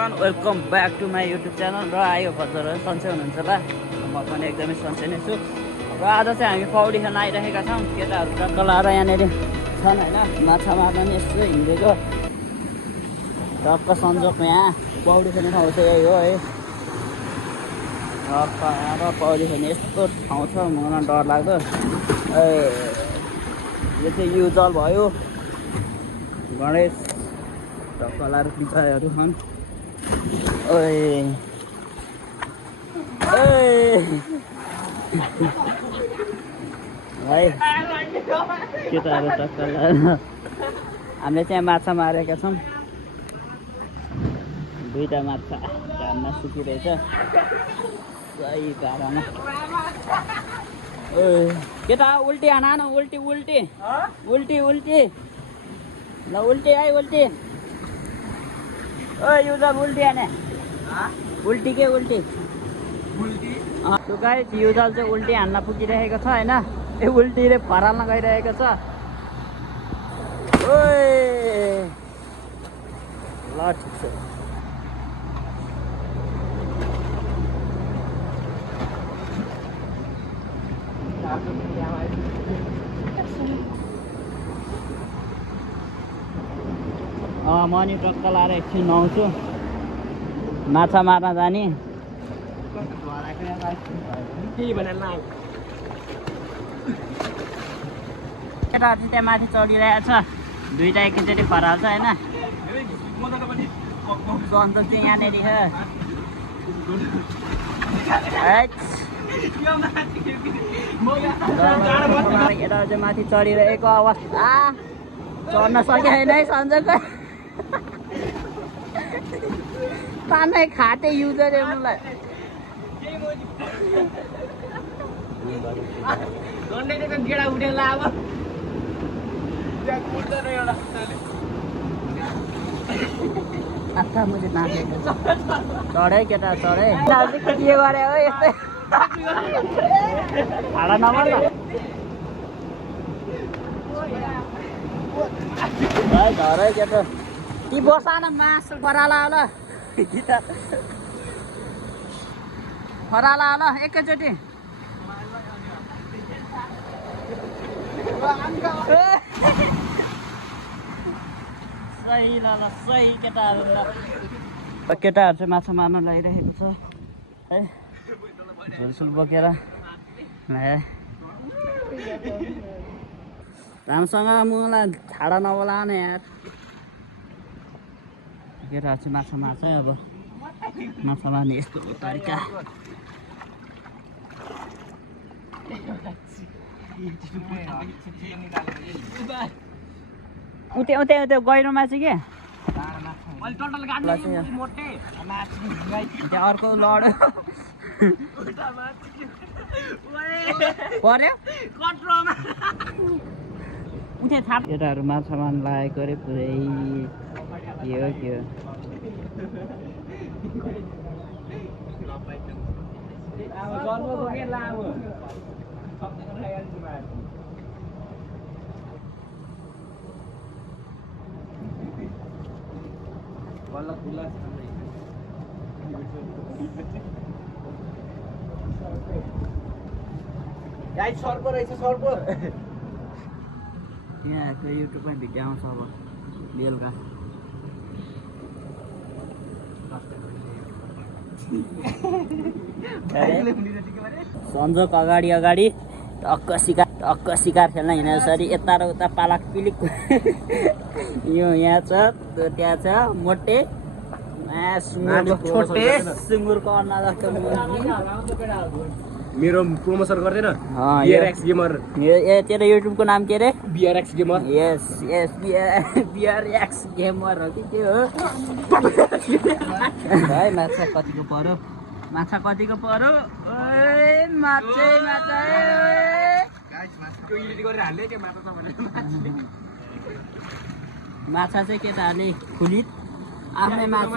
Everyone welcome back to my YouTube channel. र आयो हजुरहरू सन्चै हुनुहुन्छ होला, म पनि एकदमै सन्चै नै छु। र आज चाहिँ हामी पौडी खेल्न आइरहेका छौँ। केटाहरू टक्क लाएर यहाँनिर छन् होइन, माछा मार्न नि यस्तो हिँडेको टक्क सन्जोकमा यहाँ पौडी खेल्ने ठाउँ चाहिँ यही हो है। टक्क आएर पौडी खेल्ने यस्तो ठाउँ छ, मलाई डर लाग्दो। यो चाहिँ युजल भयो, गणेश टक्क लाएर पिछाहरू छन्। है केटाहरू टक्क लाएर हामीले चाहिँ माछा मारेका छौँ। दुईवटा माछा घाममा सुकिरहेछ सही पारामा। केटा उल्टी हान न, उल्टी उल्टी उल्टी उल्टी ल, उल्टी है उल्टी। युजल उल्टी हाने, उल्टी के उल्टी गाइस, युजल चाहिँ उल्टी हान्न पुगिरहेको छ होइन। उल्टीले फराल्न गइरहेको छ। ल ठिक छ। म नि टक्क लाएर एकछिन नुहाउँछु, माछा मार्न जाने। केटाहरू त्यहाँ माथि चढिरहेको छ, दुईवटा एकैचोटि फराल्छ होइन। सन्त चाहिँ यहाँनिर केटाहरू चाहिँ माथि चढिरहेको अवस्था, चढ्न सकेन है सन्जोको। तानै खाते युजर मलाई गेडा उठेर अब आत्ता मैले नाचेको चढै केटा चढै के गरे हो यस्तै भाडा नमार्न धरै केटा। ती बसा न मासु फराला होला, फराला होला एकैचोटि। सही ल सही केटाहरू ल। केटाहरू चाहिँ माछा मार्न लागिरहेको छ है, झुलसुल बोकेर। राम्रोसँग मलाई छाडा नबोला न यार। केटाहरू चाहिँ माछा मार्छ है। अब माछा मार्ने यस्तो तरिका। उतै उतै उतै गहिरो माछा के अर्को लड पर्यो। केटाहरू माछा मार्न लागेको अरे पुरै के हो के हो। सर्प रहेछ सर्प। यहाँको युट्युबमा भिडियो आउँछ अब बेलुका। सन्जोक अगाडि अगाडि टक्क सिकार खेल्न हिँडे जसरी यता र उता पालाक पिलिक। यो यहाँ छ, त्यहाँ छ मोटे सुँगुरको अन्ना जस्तो। मेरो प्रमोसन गर्दैन बीआरएक्स गेमर। तेरो युट्युबको नाम के रे? बीआरएक्स गेमर। यस यस बीआरएक्स गेमर हो कि के हो भाइ? माछा कतिको पर्यो, माछा कतिको पर्यो? माछा माछा माछा चाहिँ केटाहरूले खुलित आफ्नै माछा